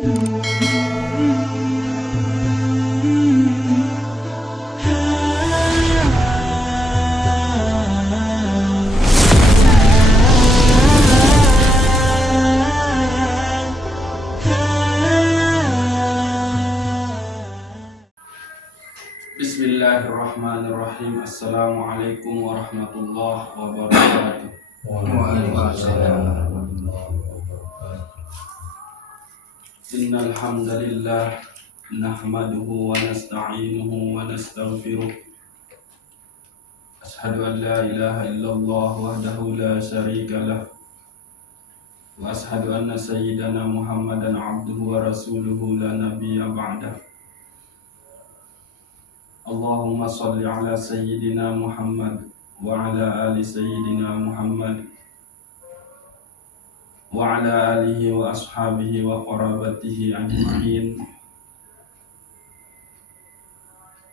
Bismillahirrahmanirrahim. Assalamualaikum warahmatullahi wabarakatuh. Waalaikumsalam warahmatullahi wabarakatuh. Innal hamdalillah nahmaduhu wa nasta'inuhu wa nastaghfiruh. Ashhadu an la ilaha illallah wahdahu la syarika lah. Wa ashhadu anna sayyidana Muhammadan abduhu wa rasuluhu la nabiyya ba'dah. Allahumma salli ala sayyidina Muhammad wa ala ali sayyidina Muhammad wa ala alihi wa ashabihi wa qarabatihi ajma'in.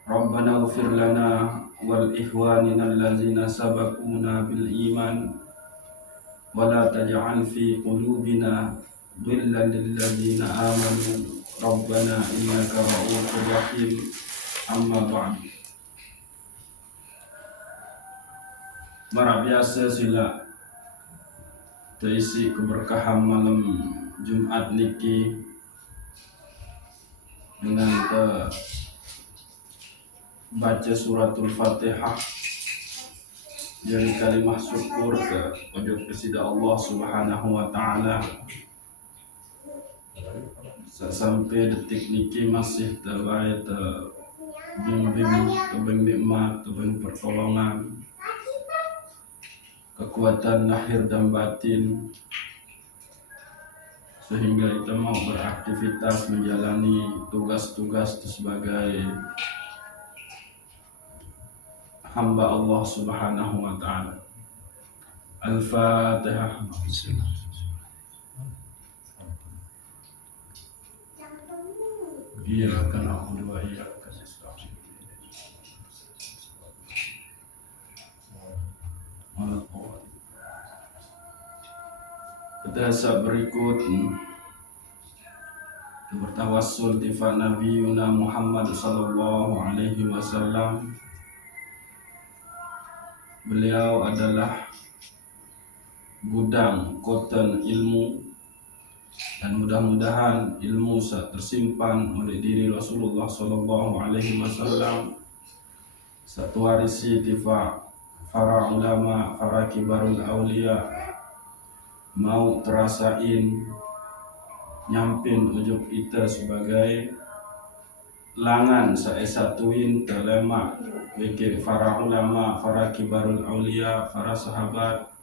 Rabbana ighfir lana wal ikhwanina allazina sabaquna bil iman wa la taj'al fi qulubina ghillan lil ladzina amanu rabbana innaka ra'ufur rahim. Amma ba'd. Marah biasa sila terisi keberkahan malam Jumat niki dengan baca suratul Fatihah jadi kalimah syukur ke wajib kepada Allah Subhanahu wa taala. Sampai detik niki masih terbaik bimbing tebing nikmat, tebing pertolongan, kekuatan lahir dan batin, sehingga kita mau beraktivitas menjalani tugas-tugas sebagai hamba Allah Subhanahu wa taala. Al-Fatihah. Iyyaka na'budu wa iyyaka nasta'in. Pada saat berikut bertawassul tifat Nabi Muhammad sallallahu alaihi wasallam. Beliau adalah gudang kotan ilmu, dan mudah-mudahan ilmu tersimpan oleh diri Rasulullah sallallahu alaihi wasallam satu warisi tifat para ulama, para kibarul aulia mau terasain nyampin ujuk kita sebagai langan satuin terlemak bagi para ulama, para kibarul aulia, para sahabat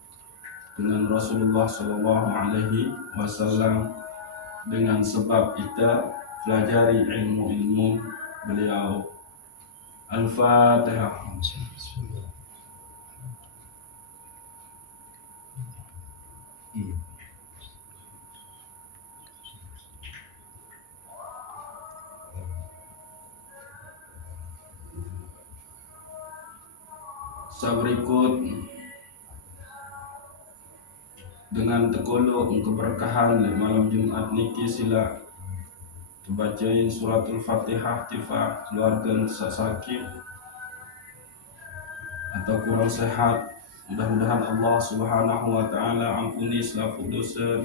dengan Rasulullah sallallahu alaihi wasallam, dengan sebab kita pelajari ilmu-ilmu beliau. Al-Fatihah. Berikut dengan tekolok keberkahan di malam Jumat niki sila bacain suratul Fatihah tifa keluarga sakit atau kurang sehat. Mudah-mudahan Allah Subhanahu wa taala ampuni selaku dosa,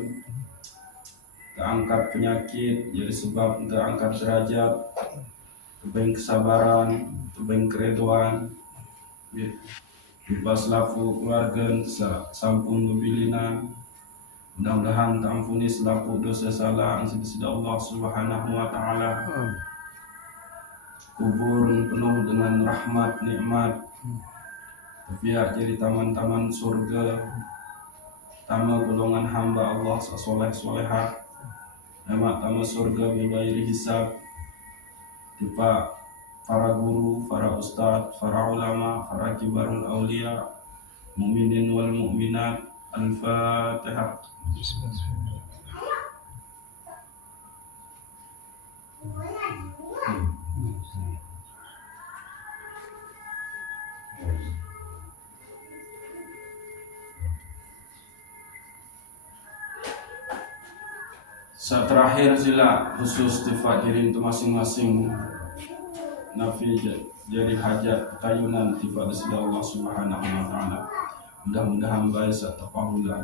terangkat penyakit jadi sebab terangkat derajat, tebing kesabaran, tebing keredoan. Bebas laku keluarga sampun bebilinan. Mudah-mudahan terampuni selaku dosa salah sida Allah Subhanahu wa taala. Kubur penuh dengan rahmat nikmat. Biar jadi taman-taman surga, tama golongan hamba Allah soleh-solehah. Nama tama surga bighairi hisab. Tiba para guru, para ustadz, para ulama, para kibarul aulia, mukminin wal mukminat. Al-Fatihah. Saat terakhir sila khusus tifat diri itu masing-masing nafi jadi hajat kayunan tifat dari Allah Subhanahu wa taala. Mudah-mudahan baik satafahulah.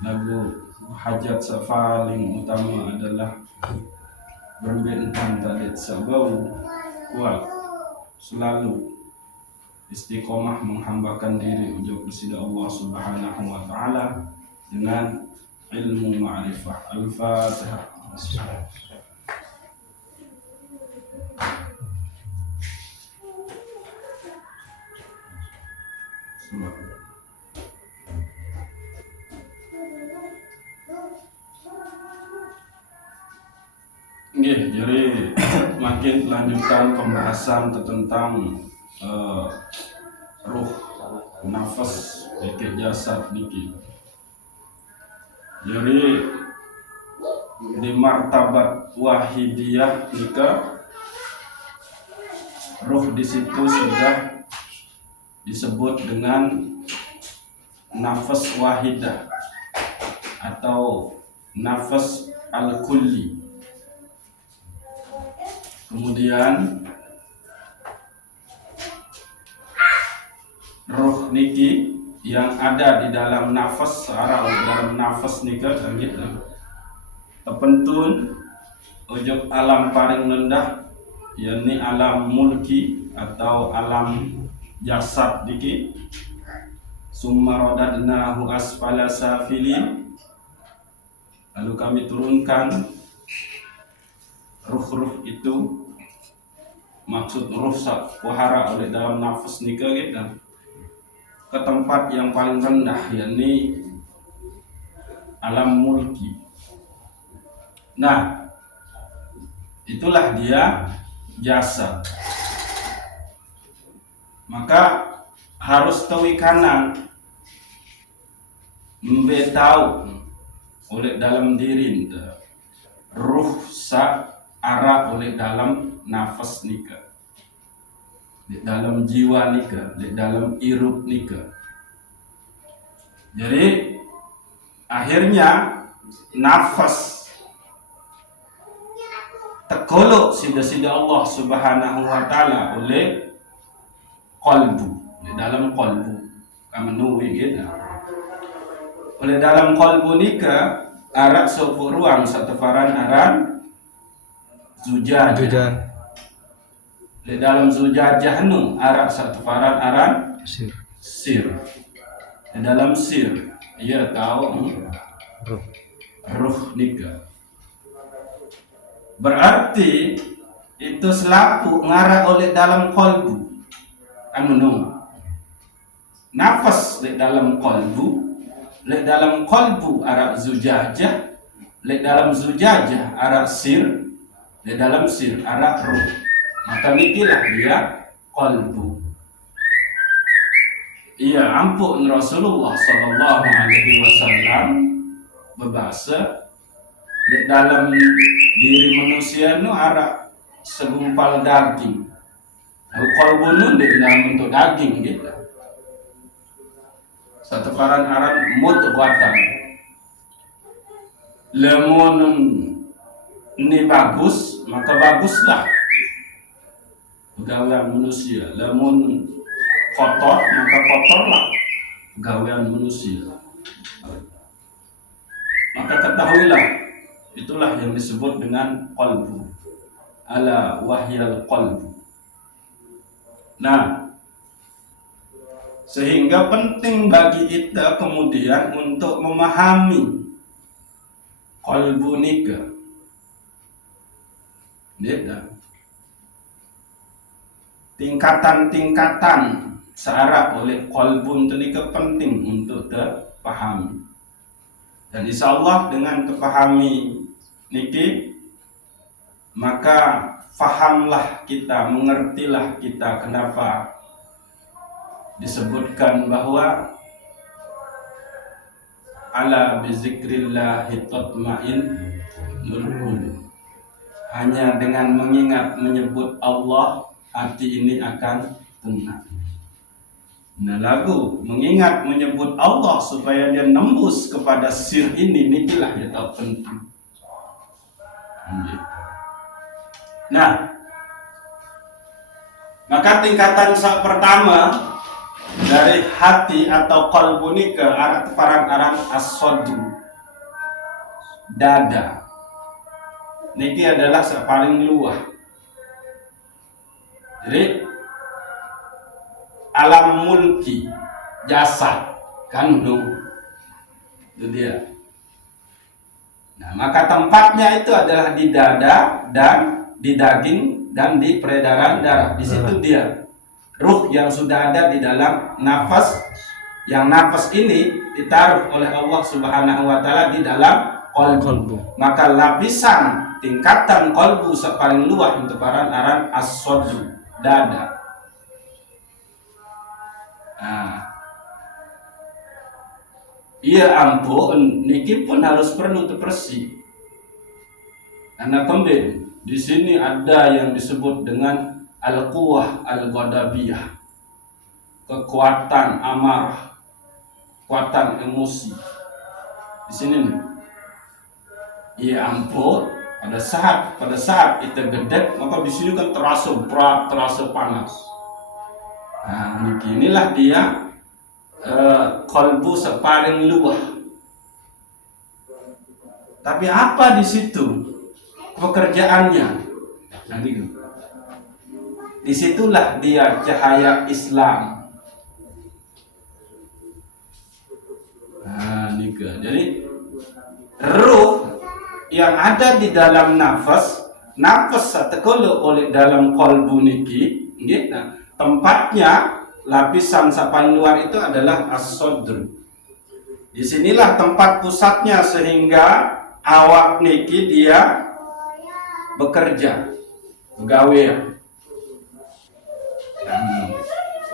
Lagu hajat paling utama adalah berbentang tadi sebab kuat selalu istiqomah menghambakan diri untuk kepada Allah Subhanahu wa taala dengan ilmu ma'rifah. Al-Fatihah. Nggih, jadi makin lanjutan pembahasan tentang ruh, nafas, dikit jasad dikit. Jadi di martabat wahidiyah kita ruh di situ sudah disebut dengan nafas wahidah atau nafas al-kulli. Kemudian ruh niki yang ada di dalam nafas, dalam nafas nika gitu. Terpentun ujung alam paling rendah, yakni alam mulki atau alam jasad niki. Summa radadnahu asfala safilin. Lalu kami turunkan ruh-ruh itu, maksud ruh wahara oleh dalam nafas nika gitu, ke tempat yang paling rendah, yakni alam mulki. Nah, itulah dia jasad. Maka harus tahu kanan membetau oleh dalam diri ruh arah oleh dalam nafas nika, di dalam jiwa nika, di dalam irup nika. Jadi akhirnya nafas terkolok sida-sida Allah Subhanahu wa taala oleh qalbu, di dalam qalbu kamenuwi gitu. Oleh dalam qalbu nika arak sopuk ruang satafaran aran zujajah. Di dalam zujajah nu arak satafaran aran sir. Di dalam sir ia tahu ruh nika. Berarti itu selaku ngarah oleh dalam qalbu. Anu nafas di dalam qalbu, di dalam qalbu arak zujajah, di dalam zujajah arak sir, di dalam sir arak ruh. Maka nikilah dia qalbu. Ia ampun Rasulullah sallallahu alaihi wasallam berbahasa di dalam diri manusia nu arak segumpal daging. Qalbu nu di dalam bentuk daging gitu. Satu faran aran mudghatan. Lemun ini bagus, maka baguslah pegawaian manusia. Lemun kotor, maka kotorlah pegawaian manusia. Maka ketahuilah, itulah yang disebut dengan qalbu. Ala wahyal qalbu. Nah, sehingga penting bagi kita kemudian untuk memahami qalbu nika. Tingkatan-tingkatan searah oleh qalbu nika penting untuk terpahami. Dan insyaallah dengan terpahami niki, maka fahamlah kita, mengertilah kita kenapa disebutkan bahwa ala bizikrillahi tatma'innul qulub. Hanya dengan mengingat menyebut Allah hati ini akan tenang. Nah, lagu mengingat menyebut Allah supaya dia nembus kepada sir ini, nikilah yang penting. Nah, maka tingkatan pertama dari hati atau qalbu ini ke arah aran as-sadru, dada. Niki adalah paling luah. Jadi alam mulki, jasad, kandung, itu dia. Nah, maka tempatnya itu adalah di dada dan di daging dan di peredaran darah. Di situ dia. Ruh yang sudah ada di dalam nafas, yang nafas ini ditaruh oleh Allah Subhanahu wa taala di dalam qalbu. Maka lapisan tingkatan qalbu paling luas untuk aran as-sadru, dada. Nah, iya ampun, niki pun harus perlu terpersi. Karena kembali di sini ada yang disebut dengan al-quwah al-ghadabiyah, kekuatan amarah, kekuatan emosi. Di sini nih, iya ampun, pada saat itu gede, maka di sini kan terasa berat, terasa panas. Nah, inilah dia qalbu paling luah. Tapi apa di situ pekerjaannya? Nah, gitu. Disitulah dia cahaya Islam. Nah, nika. Jadi ruh yang ada di dalam nafas satekolo oleh dalam qalbu niki, gitu. Tempatnya lapisan paling luar itu adalah as-sadr. Disinilah tempat pusatnya sehingga awak niki dia bekerja, begawe.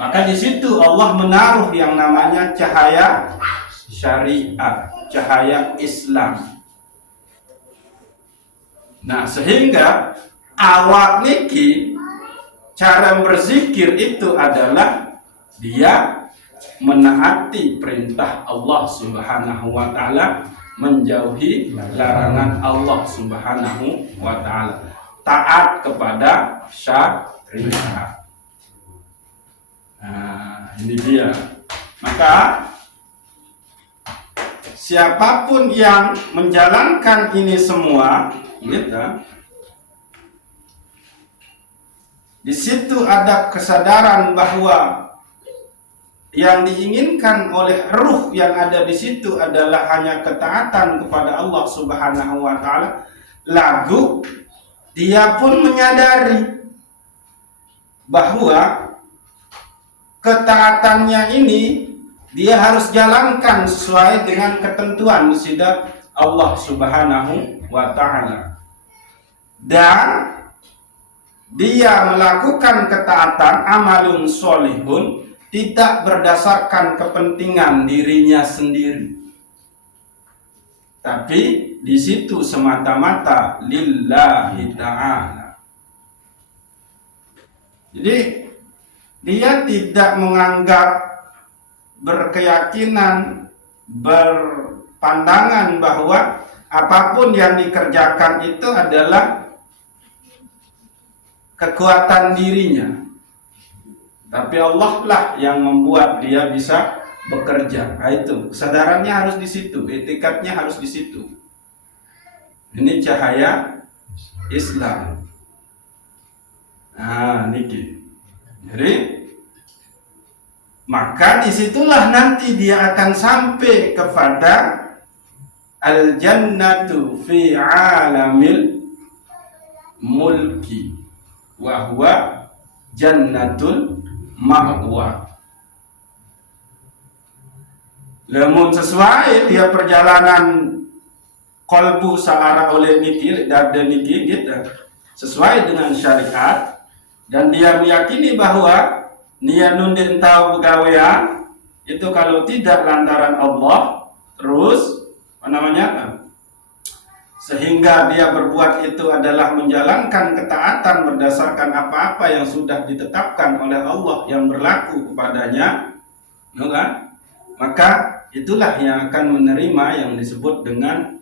Maka di situ Allah menaruh yang namanya cahaya syariat, cahaya Islam. Nah, sehingga awak niki cara berzikir itu adalah dia menaati perintah Allah Subhanahu wa taala, menjauhi larangan Allah Subhanahu wa taala, taat kepada syariat. Nah, ini dia. Maka siapapun yang menjalankan ini semua, gitu, di situ ada kesadaran bahwa yang diinginkan oleh ruh yang ada di situ adalah hanya ketaatan kepada Allah Subhanahu wa taala. Lalu dia pun menyadari bahwa ketaatannya ini dia harus jalankan sesuai dengan ketentuan sida Allah Subhanahu wa taala. Dan dia melakukan ketaatan amalun sholihun tidak berdasarkan kepentingan dirinya sendiri. Tapi di situ semata-mata lillahi ta'ala. Jadi dia tidak menganggap, berkeyakinan, berpandangan bahwa apapun yang dikerjakan itu adalah kekuatan dirinya. Tapi Allah lah yang membuat dia bisa bekerja. Nah, itu kesadarannya harus di situ, etikatnya harus di situ. Ini cahaya Islam. Nah, niki. Jadi maka disitulah nanti dia akan sampai kepada al-jannatu fi alamil mulki wa huwa jannatul ma'wa. Lamun sesuai dia perjalanan qalbu searah oleh niki dan niki gitu, sesuai dengan syariat, dan dia meyakini bahwa nia nundin tahu pegawean itu kalau tidak lantaran Allah, terus sehingga dia berbuat itu adalah menjalankan ketaatan berdasarkan apa-apa yang sudah ditetapkan oleh Allah yang berlaku kepadanya, kan? Maka itulah yang akan menerima yang disebut dengan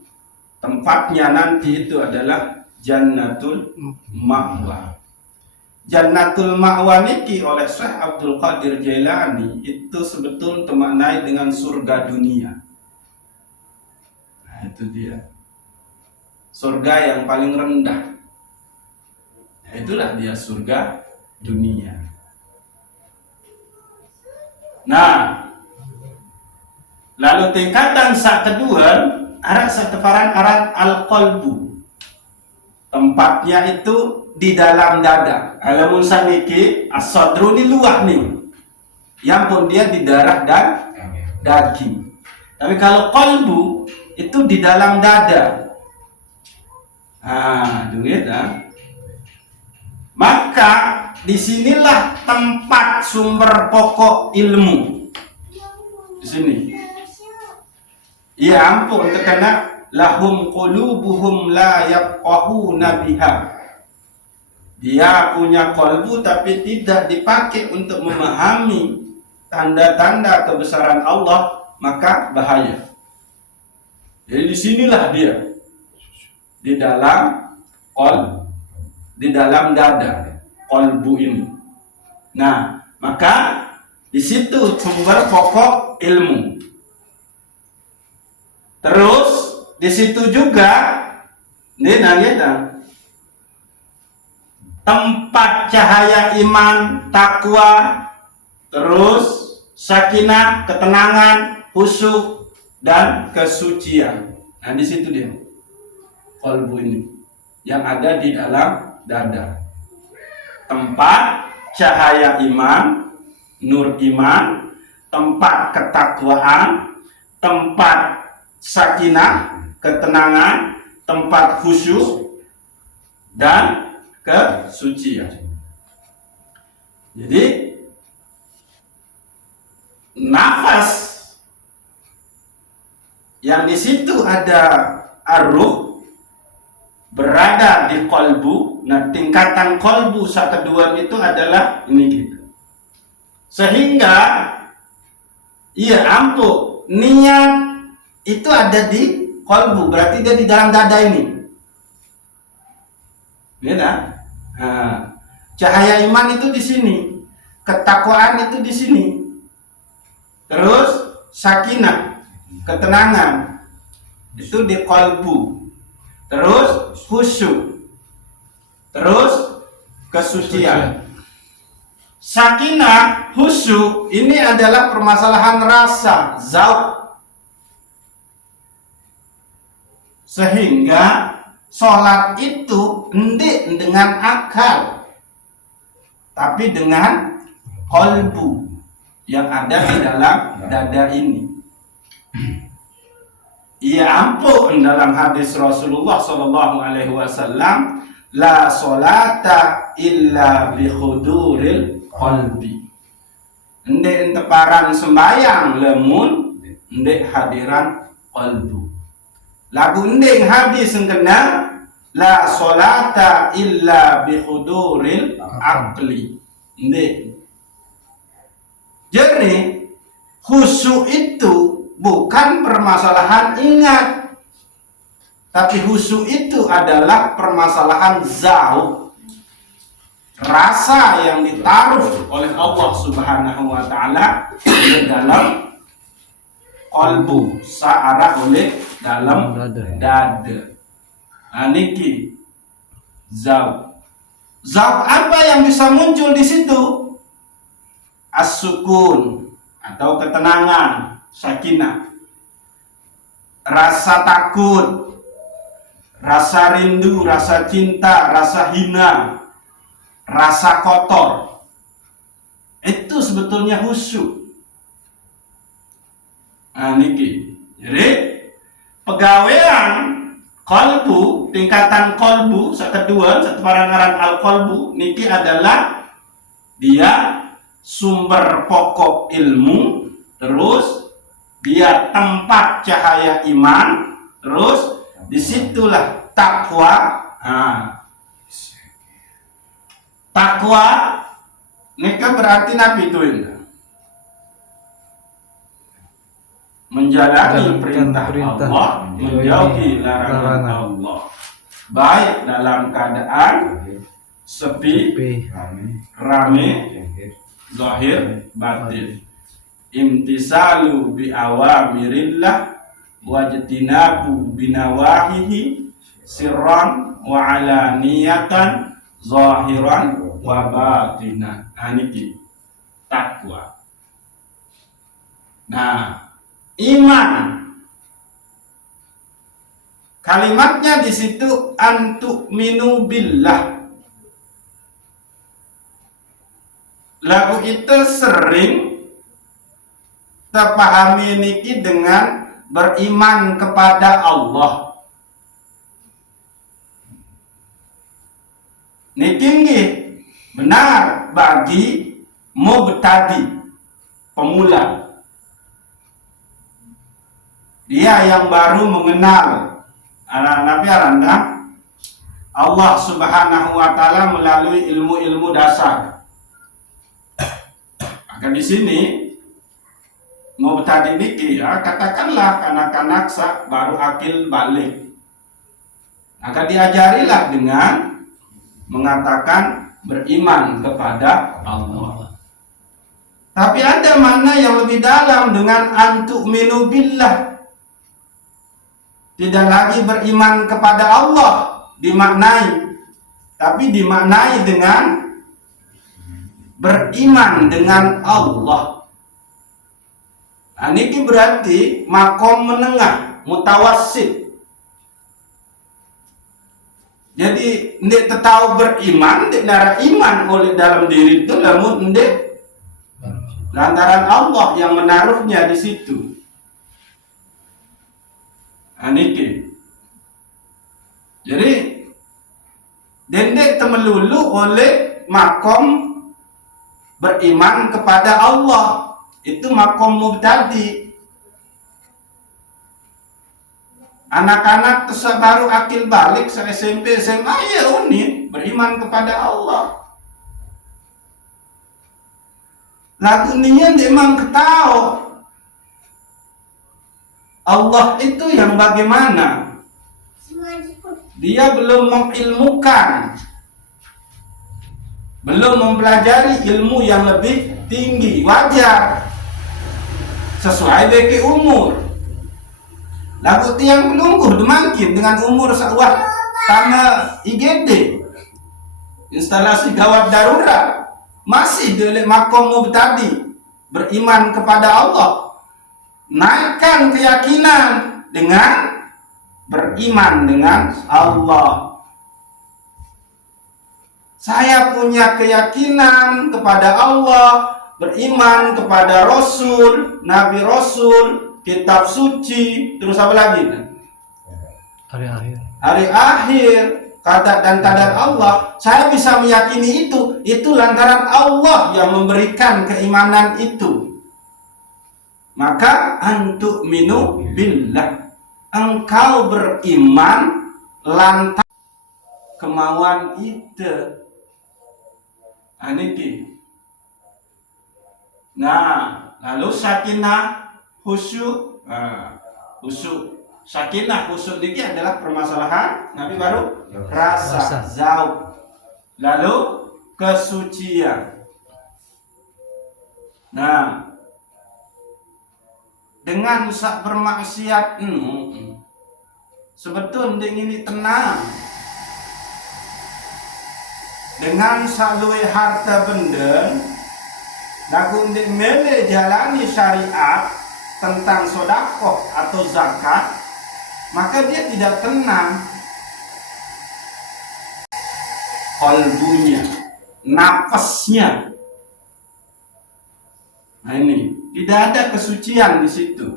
tempatnya nanti itu adalah Jannatul Ma'wa. Jannatul Ma'wa niki oleh Syekh Abdul Qadir Jailani itu sebetulnya termaknai dengan surga dunia. Nah, itu dia. Surga yang paling rendah. Nah, itulah dia surga dunia. Nah, lalu tingkatan sak kedua arah satefaran arah al-qalbu. Tempatnya itu di dalam dada. Alamun saniki as-sadru ni luah nih. Yang pun dia di darah dan daging. Tapi kalau qalbu itu di dalam dada. Duit Maka disinilah tempat sumber pokok ilmu. Di sini. Ya ampun, terkena lahum qulubuhum la yafqahuna biha. Dia punya kalbu tapi tidak dipakai untuk memahami tanda-tanda kebesaran Allah, maka bahaya. Jadi disinilah dia di dalam dada kalbu ini. Nah, maka di situ sumber pokok ilmu. Terus di situ juga tempat cahaya iman, takwa, terus sakinah, ketenangan, khusyuk dan kesucian. Nah, di situ dia kalbu ini yang ada di dalam dada. Tempat cahaya iman, nur iman, tempat ketakwaan, tempat sakinah, ketenangan, tempat khusyuk dan kesucian. Jadi nafas yang di situ ada ar-ruh berada di qalbu. Nah, tingkatan qalbu saat kedua itu adalah ini gitu. Sehingga niat itu ada di qalbu, berarti dia di dalam dada ini. Beda. Cahaya iman itu di sini, ketakwaan itu di sini. Terus sakinah, ketenangan itu di qalbu. Terus khusyuk. Terus kesucian. Sakinah, khusyuk ini adalah permasalahan rasa, zauq. Sehingga sholat itu endik dengan akal, tapi dengan qalbu yang ada di dalam dada ini. Ya ampun, dalam hadis Rasulullah SAW, la sholata illa bi khuduril qalbi. Endik enteparan sembayang lemun endik hadiran qalbu. Lagu ending hadis yang kena la sholata illa bi khuduril aqli. Ending. Jadi khusyuk itu bukan permasalahan ingat, tapi khusyuk itu adalah permasalahan zauq, rasa yang ditaruh oleh Allah Subhanahu wa taala di dalam qalbu, searah oleh dalam dada. Niki zauq. Zauq apa yang bisa muncul di situ? As-sukun atau ketenangan, sakinah. Rasa takut, rasa rindu, rasa cinta, rasa hina, rasa kotor. Itu sebetulnya khusyuk. Niki. Jadi pegawaian qalbu, tingkatan qalbu kedua, seteparangaran al-qalbu niki adalah dia sumber pokok ilmu, terus dia tempat cahaya iman, terus disitulah takwa. Takwa niki berarti nabi itu menjalani perintah Allah, menjauhi larangan Allah. baik dalam keadaan sepi, rame, zahir, batin. Imtisalu bi awamirillah wajtinabu binawahihi sirran wa alaniyatan zahiran wa batinan. Niki takwa. Nah, iman kalimatnya di situ antu'minu billah. Lagu itu sering terpahami niki dengan beriman kepada Allah. Niki nggih benar bagi mubtadi, pemula. Dia yang baru mengenal Nabi Aranda Allah Subhanahu wa taala melalui ilmu-ilmu dasar. Maka di sini mubtadi niki katakanlah kanak-kanak baru akil balik. Maka diajarilah dengan mengatakan beriman kepada Allah. Tapi ada makna yang lebih dalam dengan antu'minu billah. Tidak lagi beriman kepada Allah dimaknai, tapi dimaknai dengan beriman dengan Allah. Nah, ini berarti makom menengah, mutawassit. Jadi ndek tetau beriman, ndek darah iman oleh dalam diri itu, namun ndek lantaran Allah yang menaruhnya di situ. Niki. Jadi dendek temelulu oleh makom beriman kepada Allah, itu makom mubtadi. Anak-anak baru akil balik SMP SMA ya unik beriman kepada Allah. Lagu ninya memang ketahu Allah itu yang bagaimana? Dia belum mengilmukan, belum mempelajari ilmu yang lebih tinggi, wajar sesuai beki umur. Lagu tiang menunggu demangkin dengan umur sawah tanah IGD, instalasi gawat darurat, masih oleh makom mubtadi beriman kepada Allah. Naikkan keyakinan dengan beriman dengan Allah. Saya punya keyakinan kepada Allah, beriman kepada Rasul, Nabi Rasul, kitab suci, terus apa lagi? Hari akhir, kata dan kadar Allah. Saya bisa meyakini itu lantaran Allah yang memberikan keimanan itu. Maka antu'minu billah, engkau beriman lantaran kemauan itu. Aniki. Nah, lalu sakinah, khusyuk. Khusyuk, sakinah, khusyuk ini adalah permasalahan Nabi baru rasa, zauq. Lalu kesucian. Nah, dengan sak bermaksiat sebetulnya ini tenang. Dengan salui harta benda lagu ndek mele jalani syariat tentang sedekah atau zakat, maka dia tidak tenang kalbunya, nafasnya. Nah ini tidak ada kesucian di situ.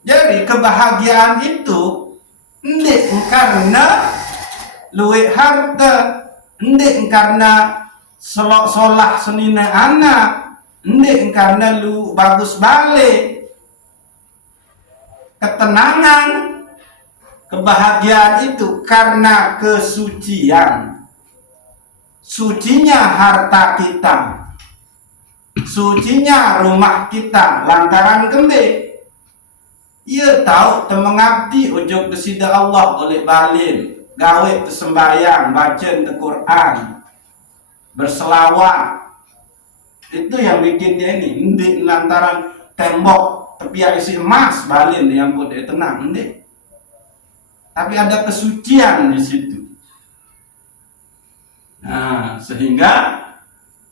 Jadi kebahagiaan itu ndek karena luwe harta, ndek karena solak senina anak, ndek karena lu bagus balik. Ketenangan, kebahagiaan itu karena kesucian. Sucinya harta kita, sucinya rumah kita lantaran kembe. Ia tahu temengabdi ujung kesida Allah oleh balin, gawe sembahyang, baca Quran, berselawat. Itu yang bikin dia ini. Di lantaran tembok tepiak isi emas balin yang buat dia tenang, tapi ada kesucian di situ. Nah, sehingga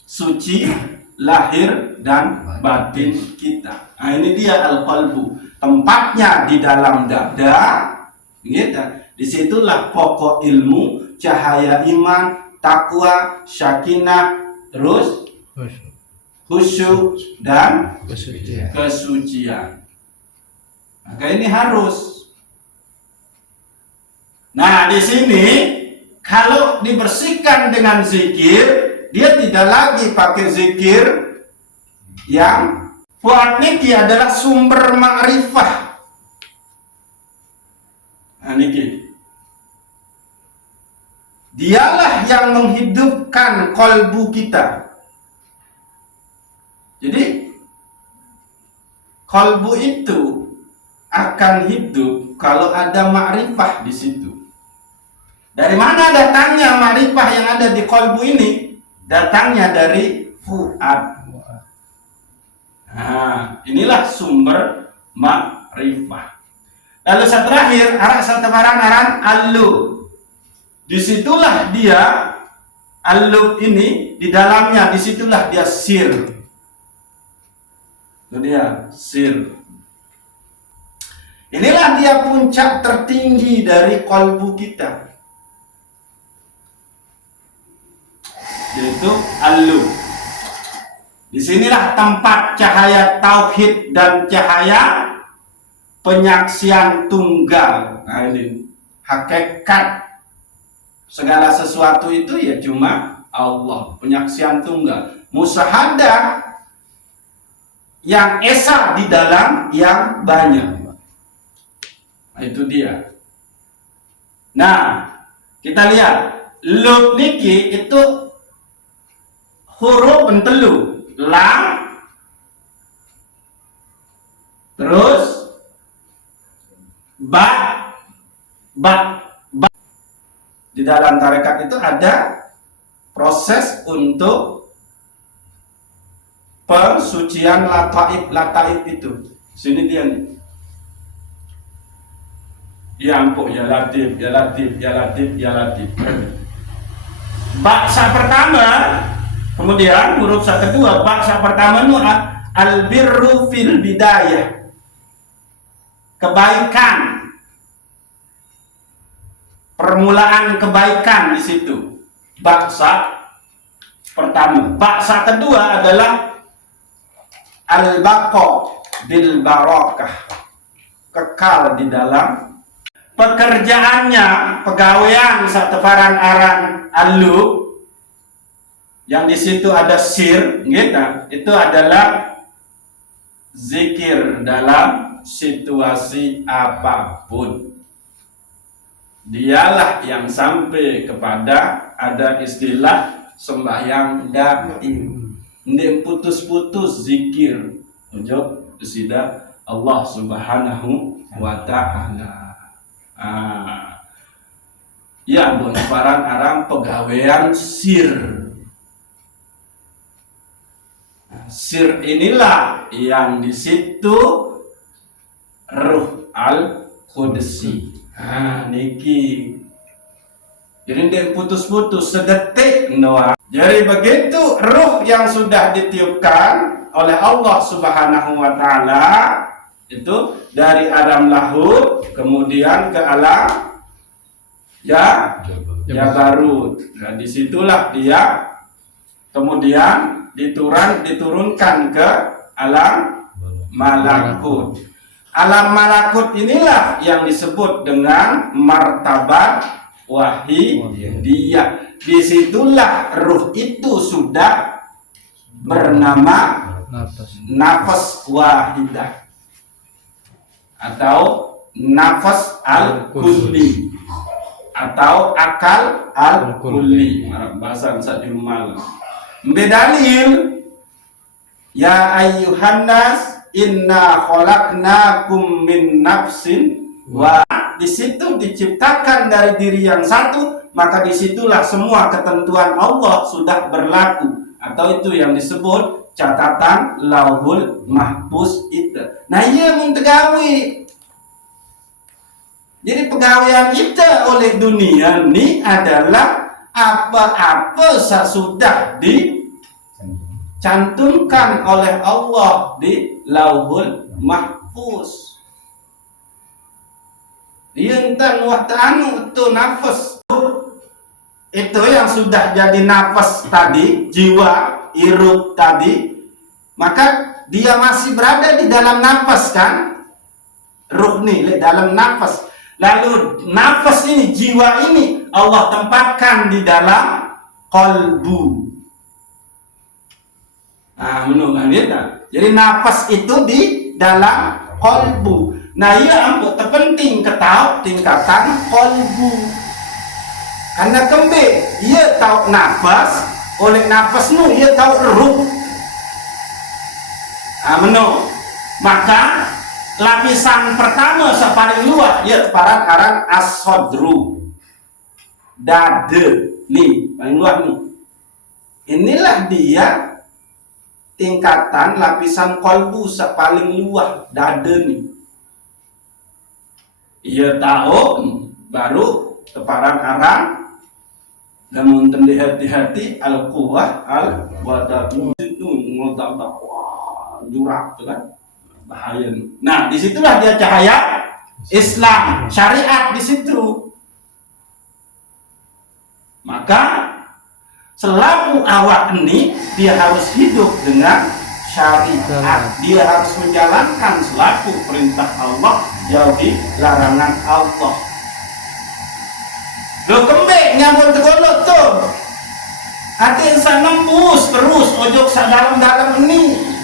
suci lahir dan batin kita. Nah, ini dia al-qalbu. Tempatnya di dalam dada, gitu. Disitulah pokok ilmu, cahaya iman, takwa, syakinah, terus khusyuk dan kesucian. Maka ini harus. Nah, di sini kalau dibersihkan dengan zikir, dia tidak lagi pakai zikir yang fuad niki adalah sumber ma'rifah. Nah, niki. Dialah yang menghidupkan kolbu kita. Jadi kolbu itu akan hidup kalau ada ma'rifah di situ. Dari mana datangnya ma'rifah yang ada di kolbu ini? Datangnya dari fuad. Nah, inilah sumber ma'rifah. Lalu satu terakhir, satu barang aran al-lub. Disitulah dia al-lub ini, di dalamnya disitulah dia sir. Itu dia sir. Inilah dia puncak tertinggi dari kolbu kita, yaitu al-lub. Disinilah tempat cahaya tauhid dan cahaya penyaksian tunggal. Nah, ini hakikat segala sesuatu itu ya cuma Allah, penyaksian tunggal, musyahadah yang esa di dalam yang banyak. Nah, itu dia. Nah, kita lihat lub niki itu huruf pentelu, lam, terus ba. Di dalam tarekat itu ada proses untuk pensucian lataif itu. Sini dia nih. Ya ampun, ya latif, ya latif, ya latif, ya latif. Baksa pertama, kemudian huruf sa kedua, baksa pertama itu al-birru fil bidayah. Kebaikan. Permulaan kebaikan di situ. Baksa pertama. Baksa kedua adalah al-baqa bil barakah. Kekal di dalam pekerjaannya, pegawaian sateparan aran al-lub yang di situ ada sir, gitu. Itu adalah zikir dalam situasi apapun. Dialah yang sampai kepada ada istilah sembahyang daim. Ndek putus-putus zikir ujug sida Allah Subhanahu wa ta'ala. Ya bon parang aram pegawaian sir. Sir inilah yang di situ Ruh Al-Qudsi. Niki. Jadi dia putus-putus sedetik doa. Jadi begitu ruh yang sudah ditiupkan oleh Allah Subhanahu wa ta'ala itu dari alam lahud kemudian ke alam Jabarut. Nah, disitulah dia kemudian diturunkan ke alam malakut. Alam malakut inilah yang disebut dengan martabat wahidiyah. Disitulah ruh itu sudah bernama nafas wahidah atau nafas al-kulli atau akal al-kulli. Bahasa Sadim malam. Bedalil ya ayyuhan nas inna khalaqnakum min nafsin wa, di situ diciptakan dari diri yang satu, maka disitulah semua ketentuan Allah sudah berlaku, atau itu yang disebut catatan lauhul mahfuz itu. Nah iya mentegawi. Jadi pegawaian kita oleh dunia ini adalah apa-apa sudah dicantumkan oleh Allah di lauhul mahfuz. Dienten wahtanu itu nafas. Itu yang sudah jadi nafas tadi, jiwa, irup tadi, maka dia masih berada di dalam nafas kan? Ruh nih, dalam nafas. Lalu nafas ini, jiwa ini Allah tempatkan di dalam qalbu. Nah, menurut kita. Jadi nafas itu di dalam qalbu. Nah, ia ampun terpenting ketahui tingkatan qalbu. Karena kembali ia tahu nafas, oleh nafas nu ia tahu ruh. Menurut maka lapisan pertama paling luas ya aran as-sadru, dada nih paling luas nih. Inilah dia tingkatan lapisan kolbu paling luas, dada nih. Ia tahu baru keparan aran, namun hati-hati al-quwah al-wadadu itu ngodak jurak kan. Bahaya. Nah, disitulah dia cahaya Islam, syariat di situ. Maka selaku awak ini dia harus hidup dengan syariat. Dia harus menjalankan selaku perintah Allah, jauhi larangan Allah. Lo kembek nyambut tegolot tuh. Hati insan nembus terus ojok dalam ini.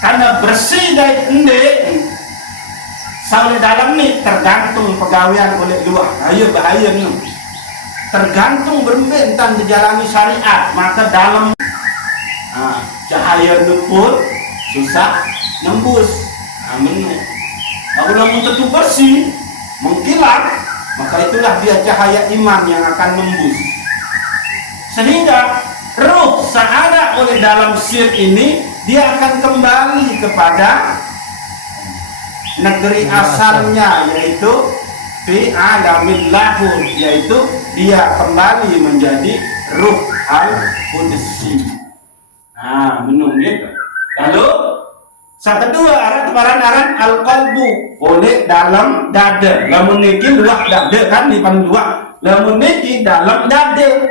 Karena bersih dari endek sampai dalam nih tergantung pegawaian oleh luar. Ayo bahaya nih. Tergantung berbentan dijalani syariat, maka dalam cahaya dukul susah nembus. Amin. Kalau namun tentu bersih, mengkilat, maka itulah dia cahaya iman yang akan nembus. Sehingga ruh seada oleh dalam sir ini dia akan kembali kepada negeri asalnya, yaitu fi alamil lahur, yaitu dia kembali menjadi ruh al-qudsi. Menung gitu. Lalu yang kedua aran al-qalbu, oleh dalam dada. Lamun niki luak dada kan di paling luak. Lamun niki dalam dada.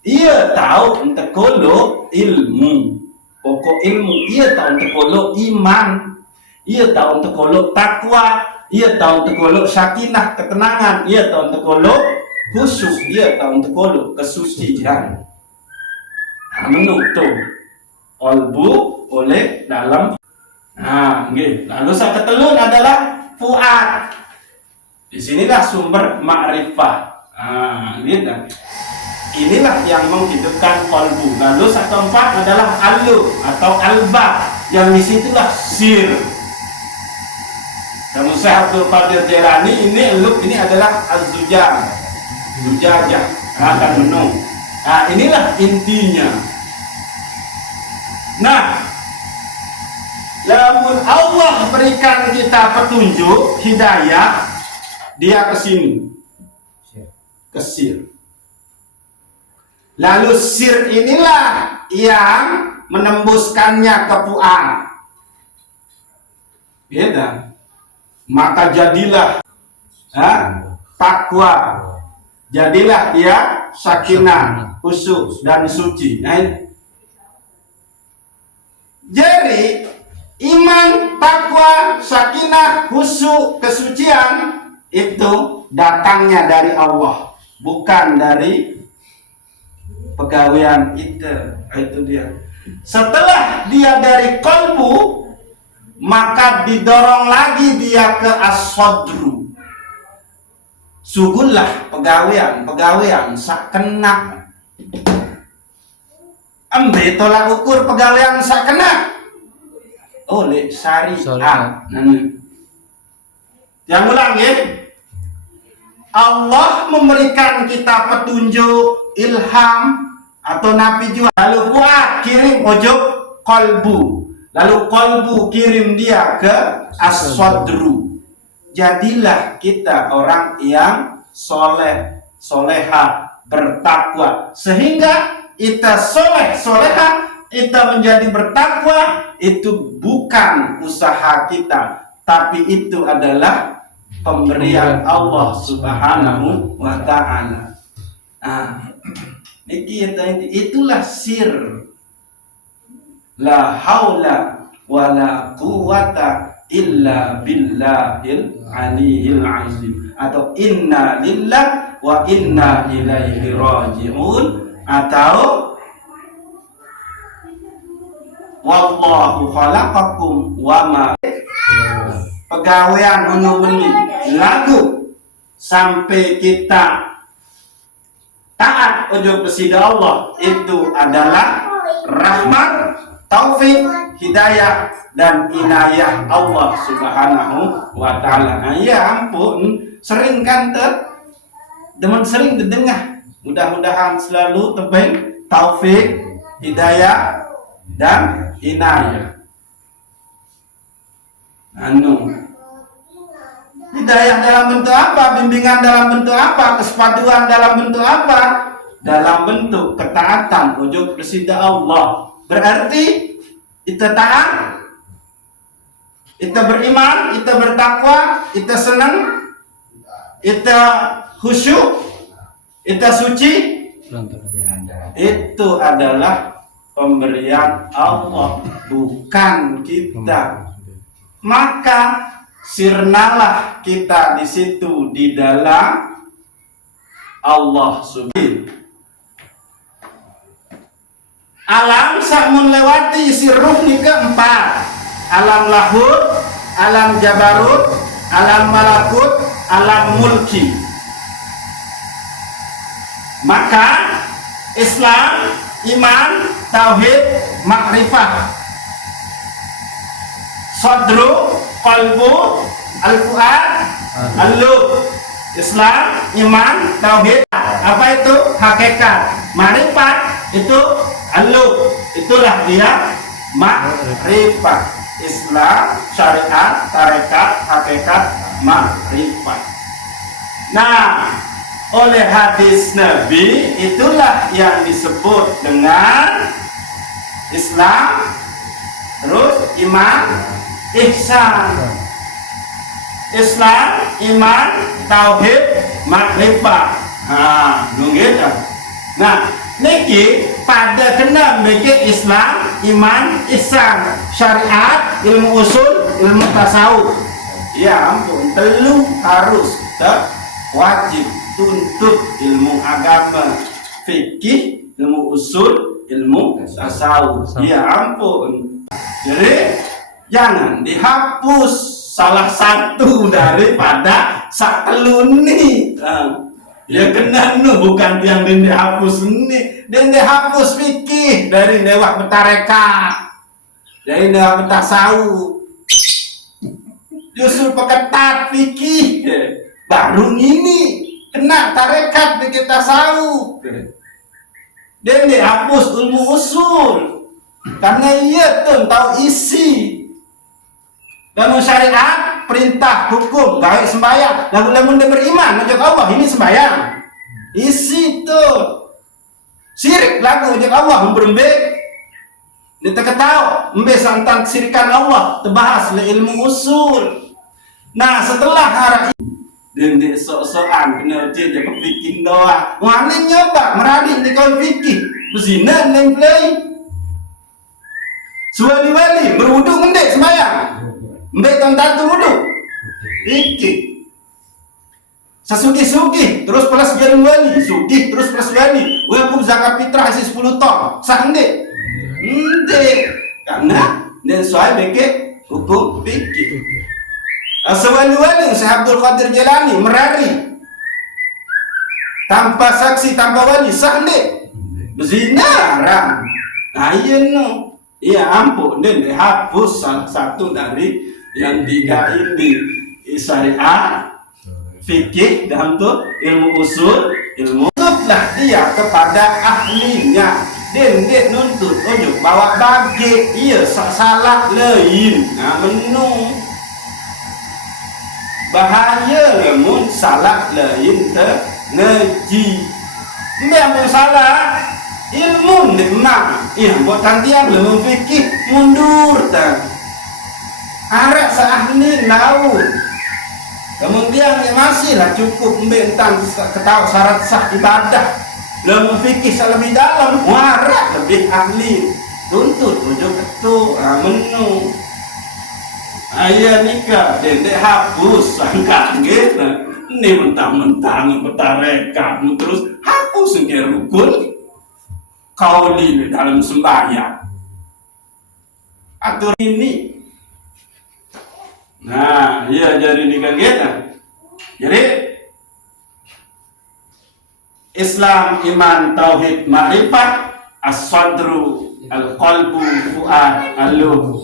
Ia tahu entekolo ilmu, pokok ilmu. Ia tahu entekolo iman. Ia tahu entekolo takwa. Ia tahu entekolo sakinah, ketenangan. Ia tahu entekolo khusyuk. Ia tahu entekolo kesucian. Menutup qalbu oleh dalam. Lalu yang ketelun adalah fuad. Disinilah sumber ma'rifah. Gitu. Inilah yang menghidupkan qalbu. Lalu yang keempat adalah alu atau alba, yang disitulah sir. Dan Syekh Abdul Qadir Jailani ini adalah az-zujajah, akan menung. Inilah intinya. Nah, lamun Allah berikan kita petunjuk hidayah, dia ke sini, ke sir. Lalu sir inilah yang menembuskannya ke fuad. Beda. Maka jadilah takwa. Jadilah dia sakinah, khusyuk dan suci. Jadi iman, takwa, sakinah, khusyuk, kesucian itu datangnya dari Allah, bukan dari pegawaian itu dia. Setelah dia dari qalbu, maka didorong lagi dia ke as-sadru. Sugullah pegawaian sak kena. Ambil tolak ukur pegawaian sakena oleh syariat. Yang ulang ya. Allah memberikan kita petunjuk, ilham atau nabi juga. Lalu buat kirim ojo kolbu. Lalu kolbu kirim dia ke as-sadru. Jadilah kita orang yang soleh, soleha, bertakwa. Sehingga kita soleh, soleha, kita menjadi bertakwa, itu bukan usaha kita, tapi itu adalah pemberian Allah Subhanahu wa ta'ala. Itulah sir la haula wa la quwata illa billahil aliyil azim, atau inna lillah wa inna ilaihi raji'un, atau wallahu khalaqakum wa ma. Pegawaian menubeli lagu sampai kita taat ojo pesida Allah, itu adalah rahmat, taufik, hidayah dan inayah Allah Subhanahu wa ta'ala. Ya ampun, sering kan teman sering terdengar. Mudah-mudahan selalu tebing taufik, hidayah dan inayah. Hidayah dalam bentuk apa? Bimbingan dalam bentuk apa? Kesepaduan dalam bentuk apa? Dalam bentuk ketaatan ujub kepada Allah. Berarti kita taat, kita beriman, kita bertakwa, kita senang, kita khusyuk, kita suci. Itu adalah pemberian Allah, bukan kita. Maka sirnalah kita di situ di dalam Allah Subhanahu. Alam sak melewati sirruh ni keempat. Alam lahut, alam jabarut, alam malakut, alam mulki. Maka Islam, iman, tauhid, makrifah, sadru, qalbu, al-fuad, al-lub. Islam, iman, tauhid, apa itu? Hakikat. Makrifat itu al-lub. Itulah dia makrifat. Islam, syariat, tarekat, hakikat, makrifat. Nah, oleh hadis Nabi itulah yang disebut dengan Islam, terus iman, ihsan. Islam, iman, tauhid, makrifat. Nah, niki pada kena mikir Islam, iman, ihsan, syariat, ilmu usul, ilmu tasawuf. Ya ampun, telu harus wajib tuntut ilmu agama, fikih, ilmu usul, ilmu tasawuf. Ya ampun. Jadi jangan dihapus salah satu daripada satelu ni. Ya kena bukan yang dihapus ni, dan dihapus fikih dari dewa betarekat, dari dewa betasawuf. Justru peketat fikih baru ini kena tarekat bikin tasawuf. Dan dihapus ilmu usul karena ia tuh tahu isi. Dan syariat, perintah, hukum, gawe sembahyang, lalu dia beriman menjadi Allah, ini sembahyang. Isi tuh syirik lagu menjadi Allah, memberembek. Dia terketahui, membesantan sirikan Allah, terbahas oleh ilmu usul. Nah, setelah arah ini, dan sok-sokan kena dia jadi fikih doa. Mana nyoba meradi di kau fikih, berzina dan play. Suwali-wali berwudu mendek sembahyang. Mbak tantatu wudu fikih. Sesugih-sugih terus plus jadi wali, sugih terus plus wali. Walaupun zakat fitrah isi 10 ton, sah ndek? Ndek. Karena dan soal beke hukum fikih. Sewali-wali Syekh Abdul Qadir Jilani merari tanpa saksi, tanpa wali, sah ndek? Berzina haram. Nah iya no, iya ampun dan dihapus salah satu dari yang tiga ini, syariat, fikih, dan tuh ilmu usul, ilmu nuntutlah dia kepada ahlinya, dan dia nuntut unjuk bawa bagi iya salah lain, nah menu bahaya lemun salah lain te neji, dia salah ilmu nikmat, iya buat kantian lemun fikih mundur tak. Arek seahli laut. Kemudian ya masihlah cukup membentang ketahui syarat sah ibadah. Lalu fikih lebih dalam, warak lebih ahli. Tuntut ujuk ketu menu. Ayah nikah, dendek hapus sangka gitu. Ini mentang-mentang petarekat terus hapus sengke rukun kauli dalam sembahyang. Atur ini. Nah, iya jadi dikagetkan. Jadi Islam, iman, tauhid, ma'rifat, as-sadru, al-qalbu, fu'ad, al-lub.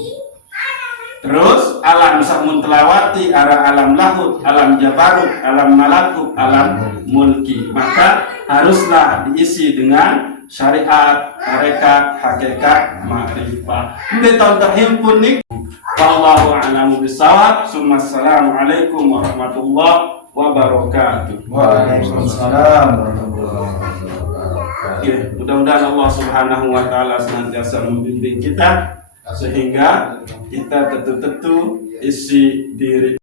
Terus alam sakmun telawati, alam lahut, alam jabarut, alam malakut, alam mulki. Maka haruslah diisi dengan syariat, tarekat, hakikat, ma'rifat. Ini tahun terhimpun nih. Wallahu a'lamu bishawab. Assalamualaikum warahmatullahi wabarakatuh. Waalaikumsalam warahmatullahi wabarakatuh. Oke, mudah-mudahan Allah Subhanahu wa taala senantiasa membimbing kita sehingga kita tentu-tentu isi diri